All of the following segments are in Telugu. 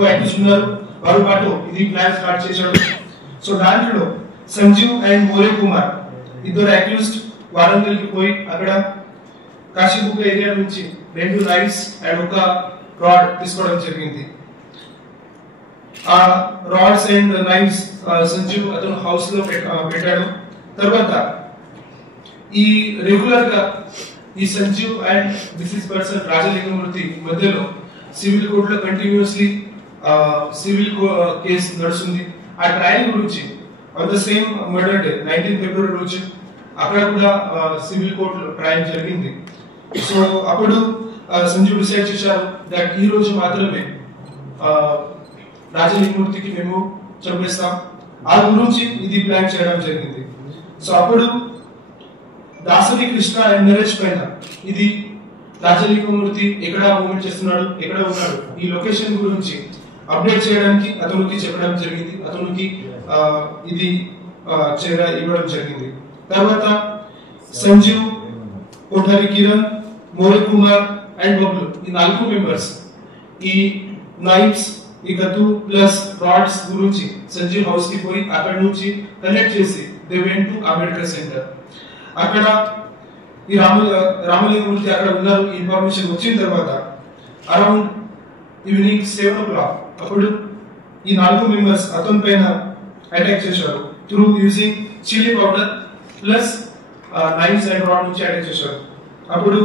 కో యాక్యూజ్ ఉన్నారు, వారు పాటు ఇది ప్లాన్ స్టార్ట్ చేశాడు. సో దాంట్లో సంజీవ్ అండ్ మోరే కుమార్ ఇద్దరు అక్యూజ్డ్ వారంగల్కి పోయి అక్కడ కాశీబుగ్గ ఏరియా నుంచి 2 నైఫ్స్ అండ్ ఒక రాడ్ తీసుకోవడం జరిగింది. ఆ రాడ్స్ అండ్ నైఫ్స్ సంజీవ్ అతను హౌస్ లో పెట్టాడు. తర్వాత ఈ రెగ్యులర్ గా ఈ Sanjeev and deceased person Rajalingamurthy మధ్యలో సివిల్ కోర్టులో కంటిన్యూస్లీ సివిల్ కేసు నడుస్తుంది. ఆ ట్రయల్ గురించి on the same murder day 19 ఫిబ్రవరి రోజు అక్కడ కూడా సివిల్ కోర్టులో ట్రయల్ జరిగింది. సో అప్పుడు సంజీవ్ డిసైడ్ చేశారు దట్ ఈ రోజు మాత్రమే రాజలింగమూర్తికి మేము చంపేస్తాం. ఆ గురించి ఇది ప్లాన్ చేయడం జరిగింది. సో అప్పుడు దాసరి కృష్ణ అండ్ నరేష్ పైన ఇది రాజలింగమూర్తి ఎక్కడ మూవ్మెంట్ చేస్తున్నాడు, ఎక్కడ ఉన్నాడు, ఈ లొకేషన్ గురించి అప్డేట్ చేయడానికి అతనికి చెప్పడం జరిగింది. అతనికి ఇది ఇవ్వడం జరిగింది. తర్వాత సంజీవ్, కోఠారి కిరణ్, మోరే కుమార్ అండ్ బబ్లు ఈ 4 మెంబర్స్ ఈ నైఫ్స్, ఈ కత్తు ప్లస్ రాడ్స్ గురించి సంజీవ్ హౌస్ కి పోయి అక్కడ నుంచి కలెక్ట్ చేసి they went to Ambedkar centre. అక్కడ ఈ రామలింగమూర్తి అక్కడ ఉన్నారు ఇన్ఫర్మేషన్ వచ్చిన తర్వాత అరౌండ్ ఈవినింగ్ 7 o'clock అప్పుడు ఈ 4 మెంబర్స్ అతని పైన అటాక్ చేశారు. Through using chilli powder plus knifes and rod నుంచి అటాక్ చేశారు. అప్పుడు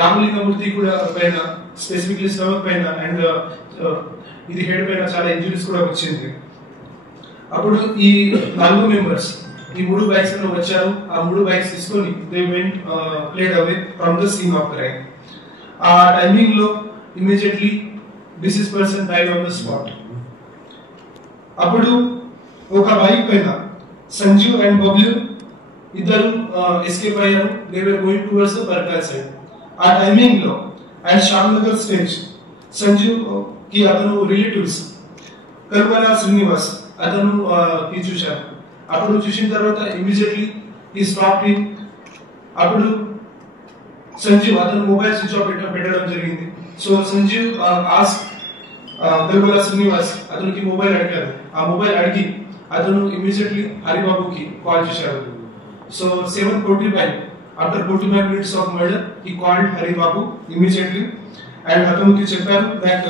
రామలింగమూర్తి కూడా పైన స్పెసిఫిక్లీ స్టమక్ పైన అండ్ ఇది హెడ్ పైన చాలా ఇంజరీస్ కూడా వచ్చింది. అప్పుడు ఈ 4 మెంబర్స్ ఈ 3 బైక్స్ లో వచ్చారు. ఆ 3 బైక్స్ తీసుకొని they went fled away from the scene of crime. ఆ టైమింగ్ లో immediately deceased person died on the spot. అప్పుడు ఒక బైక్ పైన సంజీవ్ అండ్ బబ్లు ఇద్దరు ఎస్కేప్ అయ్యారు. They were going towards the Barkal side. ఆ టైమింగ్ లో అండ్ శ్యామ్నగర్ స్టేజ్ సంజీవ్ కి అతను రిలేటివ్స్ కల్పన శ్రీనివాస్ అతను చూశారు. అప్పుడు చూసిన తర్వాత ఇమీడియట్లీ ఈ స్టాప్ హిమ్. అప్పుడు సంజీవ్ అతను మొబైల్ స్విచ్ ఆఫ్ పెట్టడం జరిగింది. సో సంజీవ్ ఆస్క్ కల్పన శ్రీనివాస్ అతనికి మొబైల్ అడిగారు. ఆ మొబైల్ అడిగి అతను ఇమీడియట్లీ హరిబాబుకి కాల్ చేశారు. So 7:45 after 45 minutes of murder he called Haribabu immediately and అతనికి చెప్పారు దట్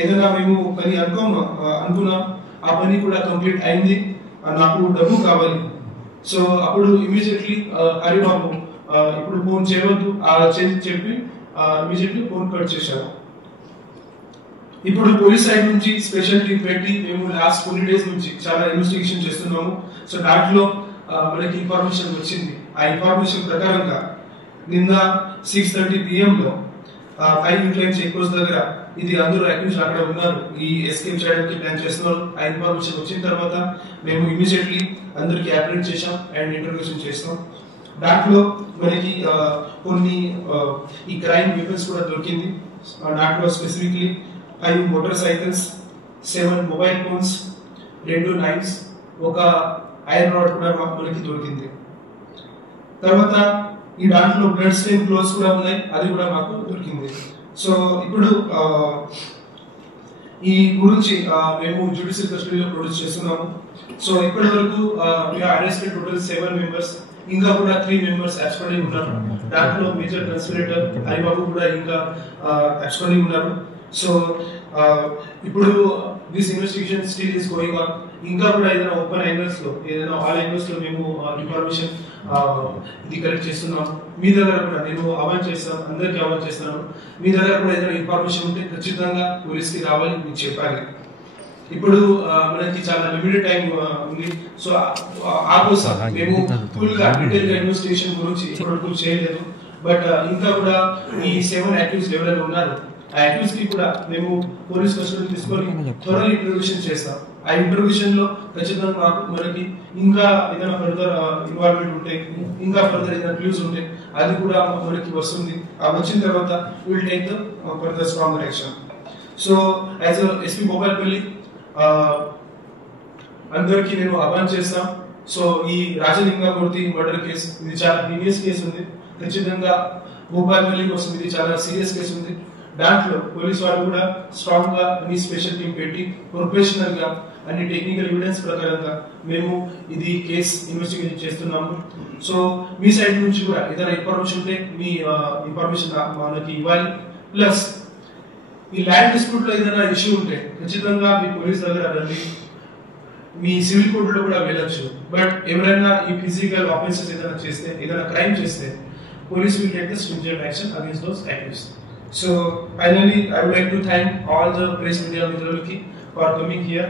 ఏదైనా మేము పని అనుకున్నాం ఆ పని కూడా కంప్లీట్ అయింది, నాకు డబ్బు కావాలి. సో అప్పుడు ఇమీడియట్లీ హరిబాబు ఇప్పుడు ఫోన్ చేయవద్దు చెప్పి ఇమీడియట్లీ ఫోన్ కట్ చేశారు. ఇప్పుడు పోలీస్ సైడ్ నుంచి స్పెషల్ టీం పెట్టి మేము లాస్ట్ 20 days నుంచి చాలా ఇన్వెస్టిగేషన్ చేస్తున్నాము. సో దాంట్లో మనకి ఇన్ఫర్మేషన్ వచ్చింది. ఆ ఇన్ఫర్మేషన్ ప్రకారంగా నిన్న 6:30 PM లో 5 ఇంక్లైన్ చెక్ పోస్ట్ దగ్గర ఇది అందరూ అక్యూజ్ అక్కడ ఉన్నారు, ఈ ఎస్కేప్ చేయడానికి ప్లాన్ చేస్తున్నారు. ఆ ఇన్ఫర్మేషన్ వచ్చిన తర్వాత మేము ఇమీడియట్లీ అందరికి అప్డేట్ చేశాం అండ్ ఇంటర్వ్యూషన్ చేస్తాం. దాంట్లో మనకి కొన్ని ఈ క్రైమ్ వెపన్స్ కూడా దొరికింది. దాంట్లో specifically 5 motor cycles, 7 mobile phones, 2 knifes, ఒక ఐరన్ రాడ్ కూడా మనకి దొరికింది. తర్వాత ఈ దాంట్లో బ్లడ్ స్టెయిన్ క్లోత్స్ కూడా ఉన్నాయి, అది కూడా మాకు దొరికింది. సో ఇప్పుడు ఈ గురించి మేము జ్యుడిషియల్ కస్టడీలో ప్రొడ్యూస్ చేస్తున్నాము. సో ఇప్పటి వరకు అరెస్టెడ్ టోటల్ 7 మెంబర్స్, ఇంకా కూడా 3 మెంబర్స్ అబ్స్కాండింగ్ ఉన్నారు. దాంట్లో మేజర్ కన్స్పిరేటర్ హరిబాబు కూడా ఇంకా అబ్స్కాండింగ్ ఉన్నారు. సో ఇప్పుడు this investigation still is going on. ఇంకా కూడా ఏదైనా ఓపెన్ యాంగిల్స్ లో ఏదైనా ఆల్ యాంగిల్స్ లో మేము ఇన్ఫర్మేషన్ ఇది కలెక్ట్ చేస్తున్నాం. మీ దగ్గర కూడా నేను అవాయిడ్ చేస్తాను, అందరికీ అవాయిడ్ చేస్తాను. మీ దగ్గర కూడా ఏదైనా ఇన్ఫర్మేషన్ ఉంటే ఖచ్చితంగా పోలీస్కి రావాలి, మీకు చెప్పాలి. ఇప్పుడు మనకి చాలా లిమిటెడ్ టైం ఉంది. సో ఆ కోసం మేము ఫుల్ గా డీటెయిల్ గా ఇన్వెస్టిగేషన్ గురించి ఇప్పటివరకు చేయలేదు. బట్ ఇంకా కూడా ఈ 7 అక్యూజ్డ్ ఎవరైనా ఉన్నారు ఆ అక్యూజ్ కి కూడా మేము పోలీస్ కస్టడీ తీసుకొని త్వరగా ఇంట్రోడ్యూషన్ చేస్తాం. ఆ ఇంట్రోడ్యూషన్ లో ఖచ్చితంగా మనకి ఇంకా ఏదైనా ఫర్దర్ ఇన్వాల్వ్మెంట్ ఉంటే, ఇంకా ఫర్దర్ ఏదైనా క్లూస్ ఉంటే అది కూడా మనకి వస్తుంది. ఆ వచ్చిన తర్వాత will take the further strong action. So as SP Bhupalpally అందరికి నేను అవాయిడ్ చేస్తాం. సో ఈ రాజలింగమూర్తి మర్డర్ కేసు ఇది చాలా హీనియస్ కేసు ఉంది. ఖచ్చితంగా భూపాలపల్లి కోసం ఇది చాలా సీరియస్ కేసు ఉంది. దాంట్లో పోలీస్ వారు కూడా స్ట్రాంగ్ గా అన్ని స్పెషల్ టీం పెట్టి ప్రొఫెషనల్ గా అన్ని టెక్నికల్ ఎవిడెన్స్ ప్రకారంగా మేము ఇది కేసు ఇన్వెస్టిగేషన్ చేస్తున్నాము. సో మీ సైడ్ నుంచి కూడా ఏదైనా ఇన్ఫర్మేషన్ ఉంటే మీ ఇన్ఫర్మేషన్ మనకి ఇవ్వాలి. ప్లస్ ఈ ల్యాండ్ డిస్ప్యూట్ లో ఏదైనా ఇష్యూ ఉంటే ఖచ్చితంగా మీ పోలీస్ దగ్గర రండి. మీ సివిల్ కోర్ట్ లో కూడా వెళ్ళొచ్చు. బట్ ఎవరైనా ఈ ఫిజికల్ ఆఫెన్సెస్ ఏదైనా చేస్తే, ఏదైనా క్రైమ్ చేస్తే, police will take the stringent action against those activists. So finally, I would like to thank all the press media mitralaki for coming here.